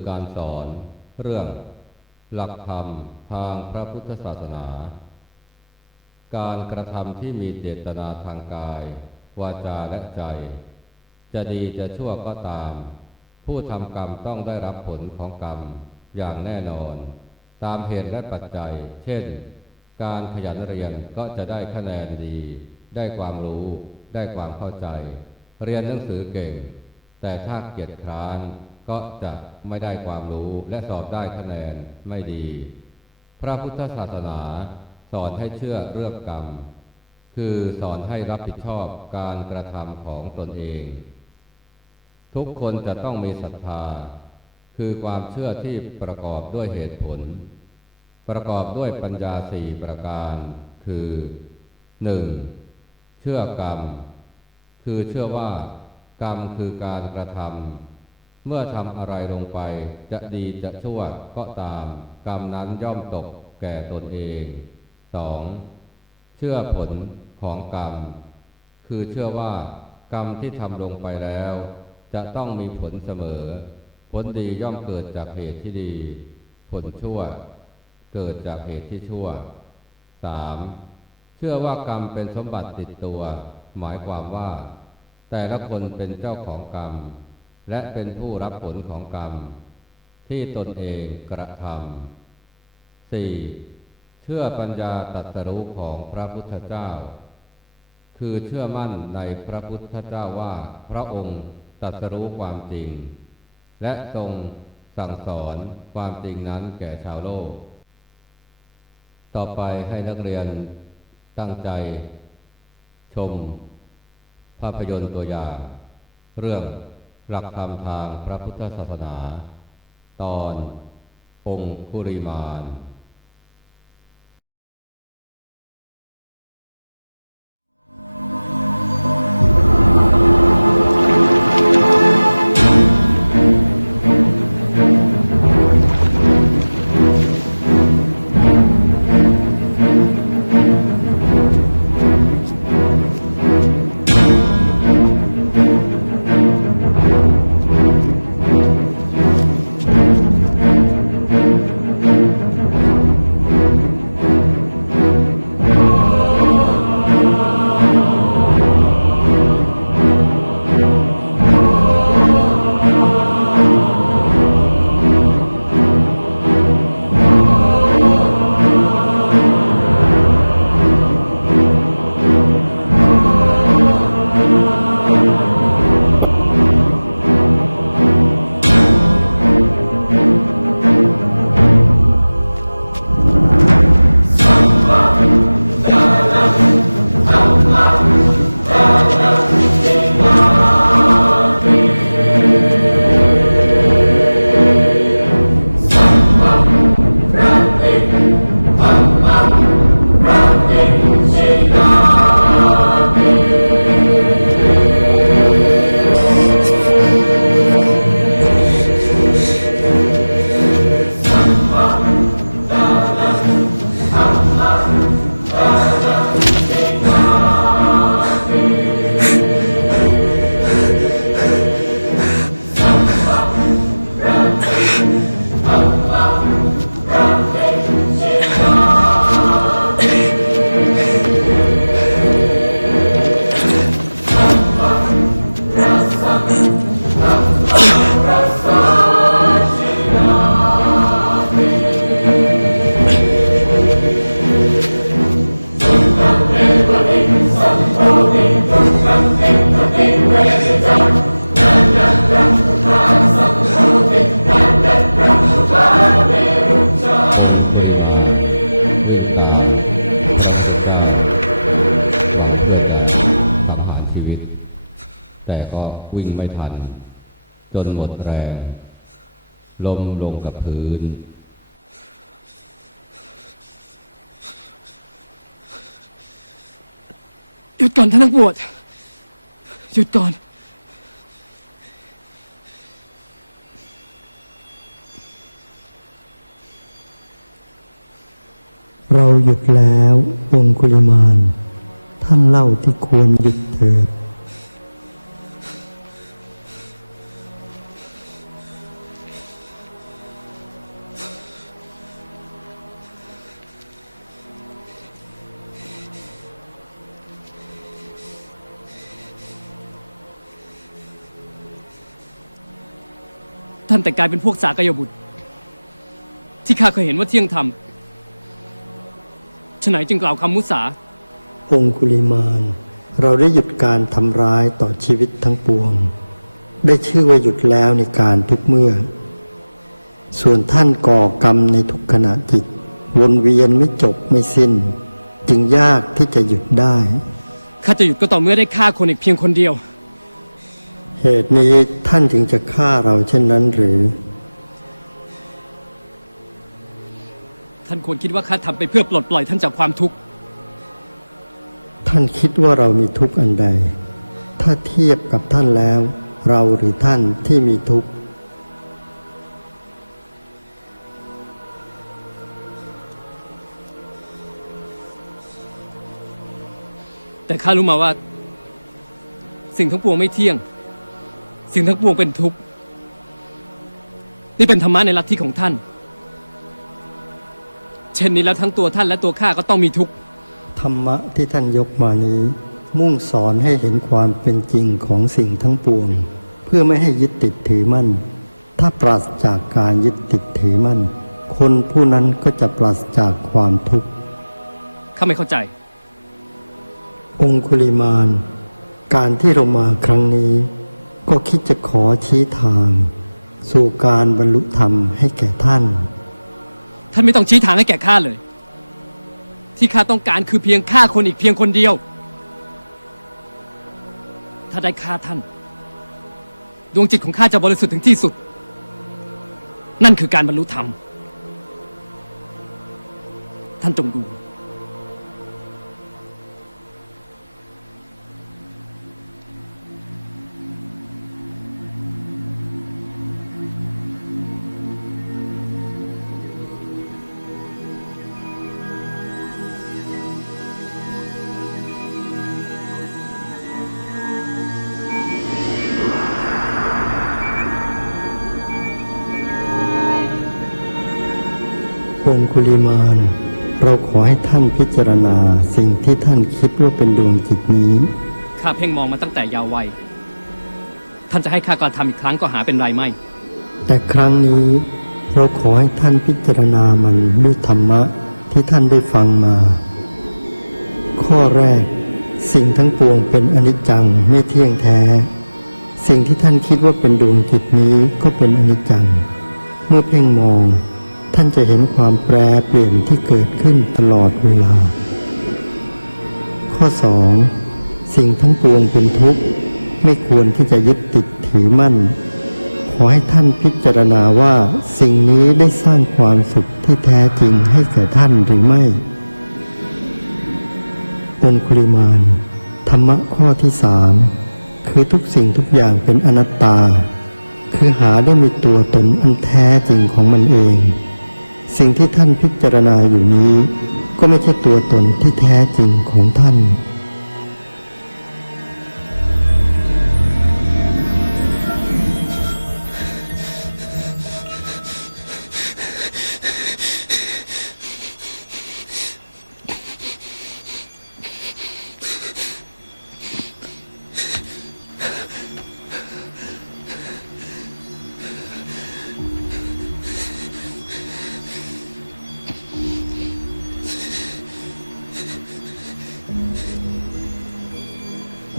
ือการสอน เรื่อง หลักธรรมทางพระพุทธศาสนา การกระทำที่มีเจตนาทางกาย วาจาและใจ จะดีจะชั่วก็ตาม ผู้ทำกรรมต้องได้รับผลของกรรมอย่างแน่นอน ตามเหตุและปัจจัย เช่น การขยันเรียนก็จะได้คะแนนดี ได้ความรู้ ได้ความเข้าใจ เรียนหนังสือเก่ง แต่ถ้าเกียจคร้าน ก็จะไม่ได้ความรู้และสอบได้คะแนนไม่ดี พระพุทธศาสนาสอนให้เชื่อเรื่องกรรม คือสอนให้รับผิดชอบการกระทำของตนเอง ทุกคนจะต้องมีศรัทธา คือความเชื่อที่ประกอบด้วยเหตุผล ประกอบด้วยปัญญาสี่ประการ คือ 1. เชื่อกรรม คือเชื่อว่ากรรมคือการกระทำ เมื่อทำอะไรลงไป จะดีจะชั่วก็ตาม กรรมนั้นย่อมตกแก่ตนเอง 2. เชื่อผลของกรรม คือเชื่อว่ากรรมที่ทำลงไปแล้ว จะต้องมีผลเสมอ ผลดีย่อมเกิดจากเหตุที่ดี ผลชั่ว เกิดจากเหตุที่ชั่ว 3. เชื่อว่ากรรมเป็นสมบัติติดตัว หมายความว่า แต่ละคนเป็นเจ้าของกรรม และเป็นผู้รับผลของกรรม ที่ตนเองกระทำ 4. เชื่อปัญญาตรัสรู้ของพระพุทธเจ้า คือเชื่อมั่นในพระพุทธเจ้าว่าพระองค์ตรัสรู้ความจริง และทรงสั่งสอนความจริงนั้นแก่ชาวโลก ต่อไปให้นักเรียนตั้งใจ ชม ภาพยนตร์ตัวอย่าง เรื่อง หลักธรรมทางพระพุทธศาสนา ตอนองคุริมาน นหมดแรงล้มลงกับพื้น หยุดก่อนท่านนักบวชหยุดก่อน เราหยุดแล้วองคุลิมาน ท่านเล่าที่ควรหยุดเถิด ท่านแต่กลายเป็นพวกสากยบุตร ที่ข้าเคยเห็นว่าเที่ยงธรรมฉะไหนจึงกล่าวคำมุสา องคุลิมาน เราได้หยุดการทำร้ายต่อชีวิตทั้งปวง ได้ชื่อว่าหยุดแล้วในการทุกเมื่อ ส่วนท่านก่อกรรมในทุกขณะจิต วนเวียนไม่จบไม่สิ้น จึงยากที่จะหยุดได้ ข้าจะหยุดก็ต่อเมื่อได้ฆ่าคนอีกเพียงคนเดียว เหตุนี้ท่านจึงจะฆ่าเราเช่นนั้นหรือ ท่านควรคิดว่าข้าทำไปเพื่อปลดปล่อยท่านจากความทุกข์ ท่านคิดว่าเรามีทุกข์อันใด ถ้าเทียบกับท่านแล้ว เราหรือท่านที่มีทุกข์ แต่ข้ารู้มาว่า สิ่งทั้งปวงไม่เที่ยง สิ่งทั้งปวงเป็นทุกข์ นี่เป็นธรรมะในลัทธิของท่าน เช่นนี้แล้วทั้งตัวท่านและตัวข้าก็ต้องมีทุกข์ ธรรมะที่ท่านยกมานี้ มุ่งสอนให้เห็นความเป็นจริงของสิ่งทั้งปวง เพื่อไม่ให้ยึดติดถือมั่น ถ้าปราศจากการยึดติดถือมั่น คนผู้นั้นก็จะปราศจากความทุกข์ข้าไม่เข้าใจ องคุลิมาน การที่เรามาครั้งนี้ ก็คิดจะขอชี้ทาง สู่การบรรลุธรรมให้แก่ท่าน ท่านไม่ต้องชี้ทางให้แก่ข้าเลย ที่ข้าต้องการคือเพียงฆ่าคนอีกเพียงคนเดียว ถ้าได้ฆ่าท่าน ดวงจิตของข้าจะบริสุทธิ์ถึงที่สุด นั่นคือการบรรลุธรรม ท่านจงดู องคุลิมาน เราขอให้ท่านพิจารณาสิ่งที่ท่านคิดว่าเป็นดวงจิตนี้ ข้าเพ่งมองมาตั้งแต่เยาว์วัย ท่านจะให้ข้ากระทำอีกครั้งก็หาเป็นไรไม่ แต่ครั้งนี้เราขอให้ท่านพิจารณามันด้วยธรรมะที่ท่านได้ฟังมา ข้อแรก สิ่งทั้งปวงเป็นอนิจจังไม่เที่ยงแท้ สิ่งที่ท่านคิดว่าเป็นดวงจิตนี้ก็เป็นอนิจจัง เมื่อเพ่งมอง ท่านจะเห็นความแปรเปลี่ยนที่เกิดขึ้นตลอดเวลา ข้อสองสิ่งทั้งปวงเป็นทุกข์ไม่ควรที่จะยึดติดถือมั่น ขอให้ท่านพิจารณาว่าสิ่งนี้ได้สร้างความสุขที่แท้จริงให้แก่ท่านหรือไม่ องคุลิมานธรรมะข้อที่สามคือทุกสิ่งทุกอย่างเป็นอนัตตา คือหาได้มีตัวตนอันแท้จริงของมันเอง สิ่งที่ท่านพิจารณาอยู่นี้ ก็ไม่ใช่ตัวตนที่แท้จริงของท่าน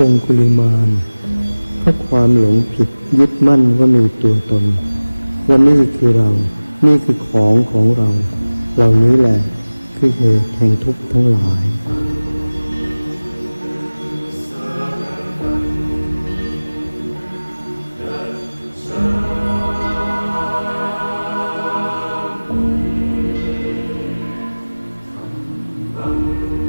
งคุลิมานเพราะความหลงผิดยึดมั่นว่ามีตัวตน ว่านี่คือเรา นี่คือของของเรา เหล่านี้แหละคือเหตุแห่งทุกข์ทั้งหลายม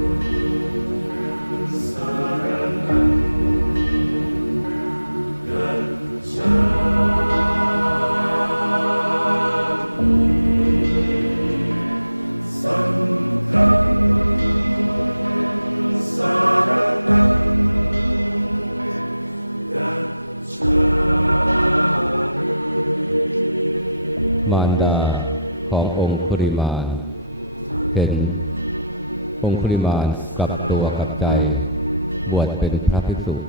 ว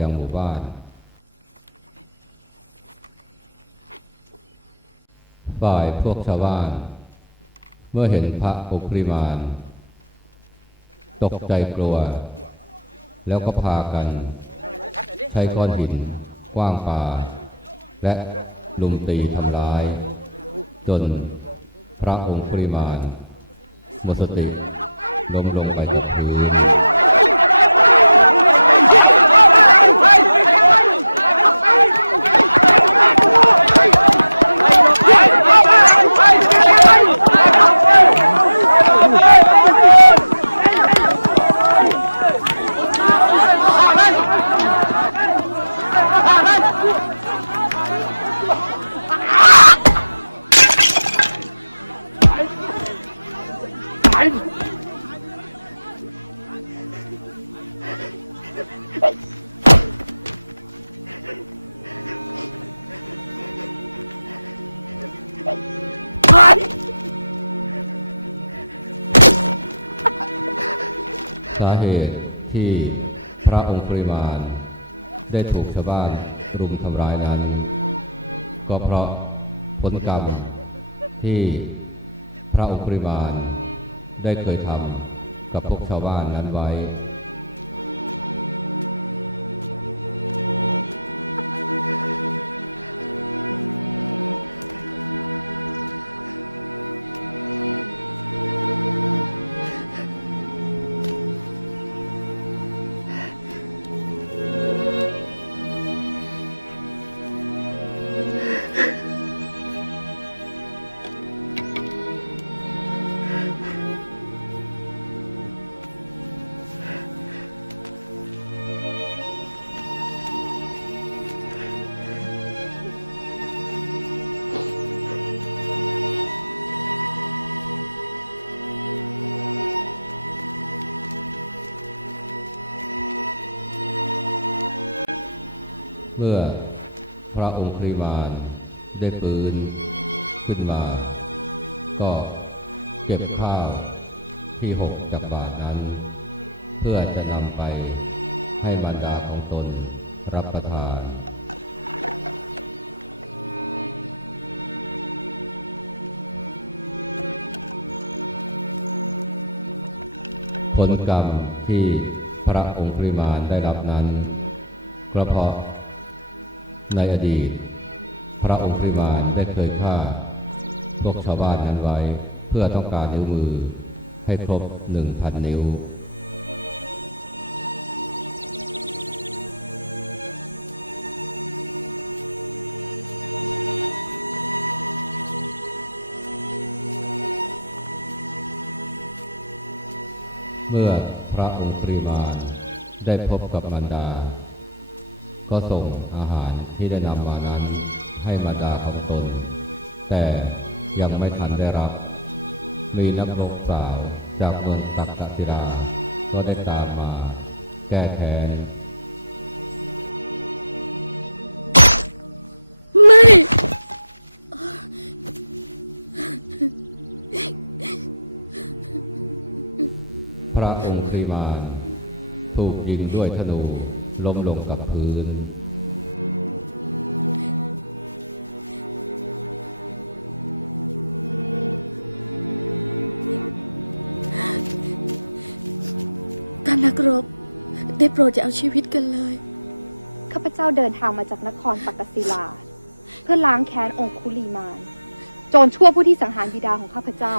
ยังหมู่บ้านฝ่ายพวกชาวบ้าน เมื่อเห็นพระองคุริมานตกใจกลัว แล้วก็พากันใช้ก้อนหินกว้างปาและลุมตีทำร้าย จนพระองค์ปริมาณหมดสติล้มลงไปกับพื้น ส เพราะผลกรรมที่พระองค์ปริมานได้เคยทำกับพวกชาวบ้านนั้นไว้ มื่อพระองค์ครีมานได้ปืนขึ้นมา ก็เก็บข้าวที่หกจากบาทนั้น เพื่อจะนำไปให้มารดาของตนรับประทานผลกรรมที่พระองค์ปริมาณได้รับนั้นก็เพาะ ในอดีต พระองค์ปริมาณได้เคยฆ่าพวกชาวบ้านนั้นไว้เพื่อต้องการนิ้วมือให้ครบหนึ่งพันนิ้ว เมื่อพระองค์ปริมาณได้พบกับมารดา ก็ส่งอาหารที่ได้นำมานั้นให้มารดาของตน แต่ยังไม่ทันได้รับ มีนักรบสาวจากเมืองตักกศิลา ก็ได้ตามมาแก้แค้นไม่ พระองค์ปริมาณถูกยิงด้วยธนู ล้มลงกับพื้น ท่านนักรบ ได้โปรดอย่าเอาชีวิตกันเลย ข้าพเจ้าเดินทางมาจากนครปักกศิลา เพื่อล้างแค้นองคุลีมาน โจรชั่วผู้ที่สังหารบิดาของข้าพเจ้า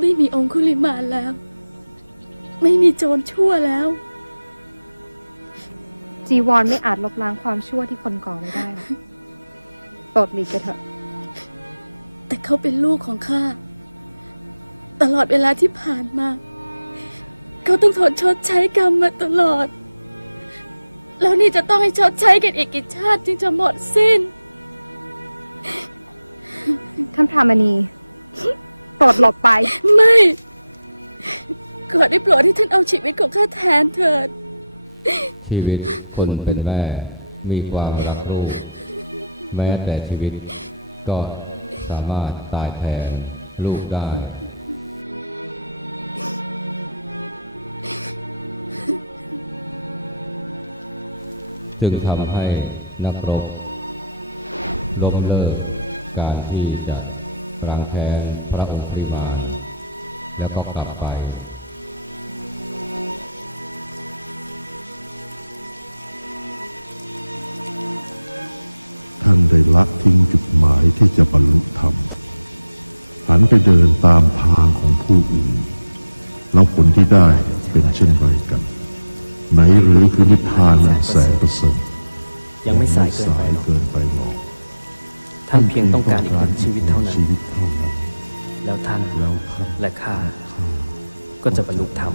ไม่มีองคุลิมานแล้ว ไม่มีโจรชั่วแล้ว จีวรไม่อาจลบล้างความชั่วที่คนก่อไว้ได้หรอกโปรดหลีกไปเถอะ แต่เขาเป็นลูกของข้า ตลอดเวลาที่ผ่านมา เขาต้องทนชดใช้กรรมมาตลอด แล้วนี่จะต้องให้ชดใช้กันอีกกี่ชาติจึงจะหมดสิ้น ท่านพรามณีโปรดหลบไป ไม่ ขอได้โปรดให้ท่านเอาชีวิตของข้าแทนเถิด ชีวิตคนเป็นแม่มีความรักลูกแม้แต่ชีวิตก็สามารถตายแทนลูกได้ จึงทำให้นักรบล้มเลิกการที่จะรังแค้นพระองค์ปริมา แล้วก็กลับไป ละทิ้งจุดหมายที่จะบรรลุธรรม หันไปเดินตามทางของผู้อื่น แล้วผลที่ได้เป็นเช่นไรกัน ไหนหรือคือนิพพานอันแสนประเสริฐยังไม่สายเกินไปหรอกเกินไปหรอกท่านเพียงต้องการอีกหนึ่งชีวิตเท่านั้นชีวิตเท่านั้นแล้วท่านแล้วท่านและข้าก็จะบรรลุธรรม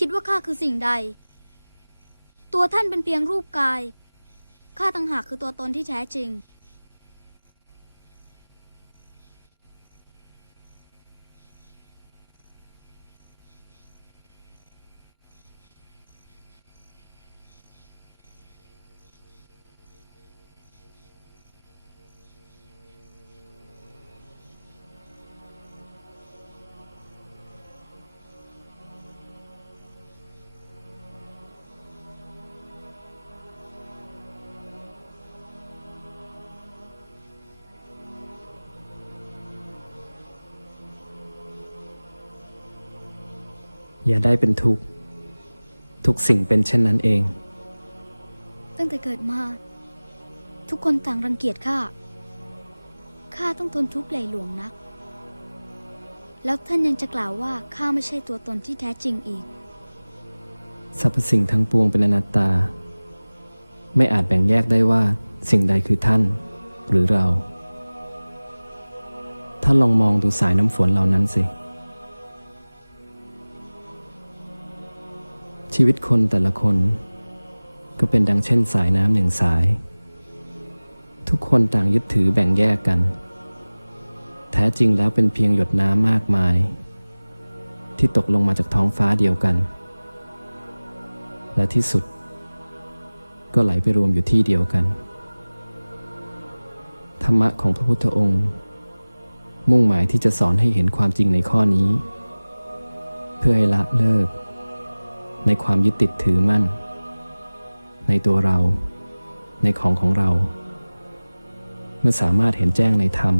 คิดว่าข้าคือสิ่งใด ตัวท่านเป็นเพียงรูปกาย ข้าต่างหากคือตัวตนที่แท้จริง อย่าได้เป็นทุกข์ ทุกสิ่งเป็นเช่นนั้นเอง ตั้งแต่เกิดมา ทุกคนต่างรังเกียจข้า ข้าต้องทนทุกข์ใหญ่หลวงนัก แล้วท่านยังจะกล่าวว่าข้าไม่ใช่ตัวตนที่แท้จริงอีก สรรพสิ่งทั้งปวงเป็นอนัตตา ไม่อาจแบ่งแยกได้ว่าสิ่งใดคือท่าน หรือเรา ท่านลองมองดูสายน้ำฝนเหล่านั้นสิ ชีวิตคนแต่ละคน ก็เป็นดังเช่นสายน้ำหนึ่งสาย ทุกคนต่างยึดถือแบ่งแยกกัน แท้จริงแล้วเป็นเพียงหยดน้ำมากมาย ที่ตกลงมาจากท้องฟ้าเดียวกัน และที่สุด ก็ไหลไปรวมอยู่ที่เดียวกัน ธรรมะของพระพุทธองค์ มุ่งหมายที่จะสอนให้เห็นความจริงในข้อนี้ เพื่อให้ละเลิก ในความยึดติดถือมั่น ในตัวเรา ในของของเรา เมื่อสามารถเห็นแจ้งในธรรม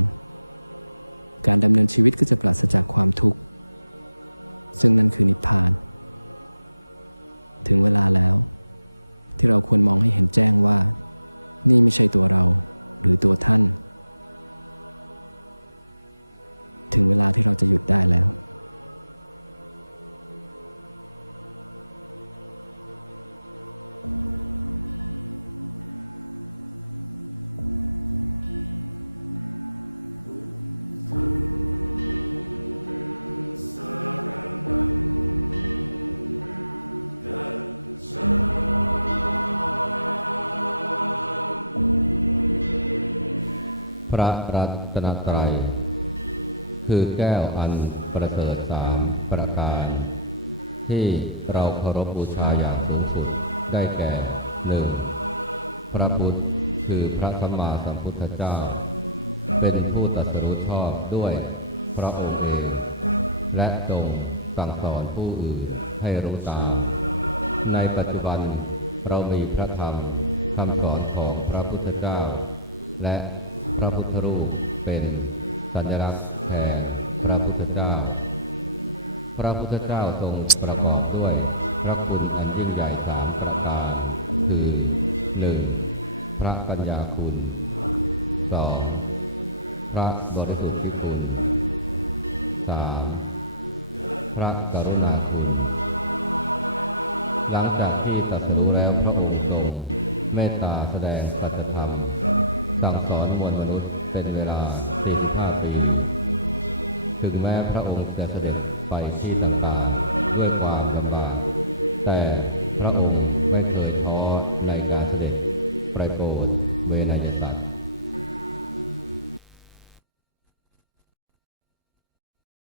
การดำเนินชีวิตก็จะปราศจากความทุกข์ ซึ่งนั่นคือนิพพาน ถึงเวลาแล้ว ที่เราควรมองให้เห็นแจ้งว่า นี่ไม่ใช่ตัวเราหรือตัวท่าน ถึงเวลาที่เราจะหยุดได้แล้ว ระรัตนตรัย คือแก้วอันประเสริฐสามประการ ที่เราเคารพบูชาอย่างสูงสุดได้แก่หนึ่งพระพุทธคือพระสัมมาสัมพุทธเจ้า เป็นผู้ตรัสรู้ชอบด้วยพระองค์เอง และทรงสั่งสอนผู้อื่นให้รู้ตาม ในปัจจุบันเรามีพระธรรมคำสอนของพระพุทธเจ้า และ พระพุทธรูปเป็นสัญลักษณ์แทนพระพุทธเจ้า พระพุทธเจ้าทรงประกอบด้วยพระคุณอันยิ่งใหญ่สามประการคือหนึ่งพระปัญญาคุณสองพระบริสุทธิคุณสามพระกรุณาคุณหลังจากที่ตรัสรู้แล้วพระองค์ทรง เมตตาแสดงสัจธรรมสั่งสอนมวลมนุษย์เป็นเวลา 75 ปี ถึงแม้พระองค์จะเสด็จไปที่ต่างๆด้วยความลำบากแต่พระองค์ไม่เคยท้อในการเสด็จไปโปรดเวนยสัตว์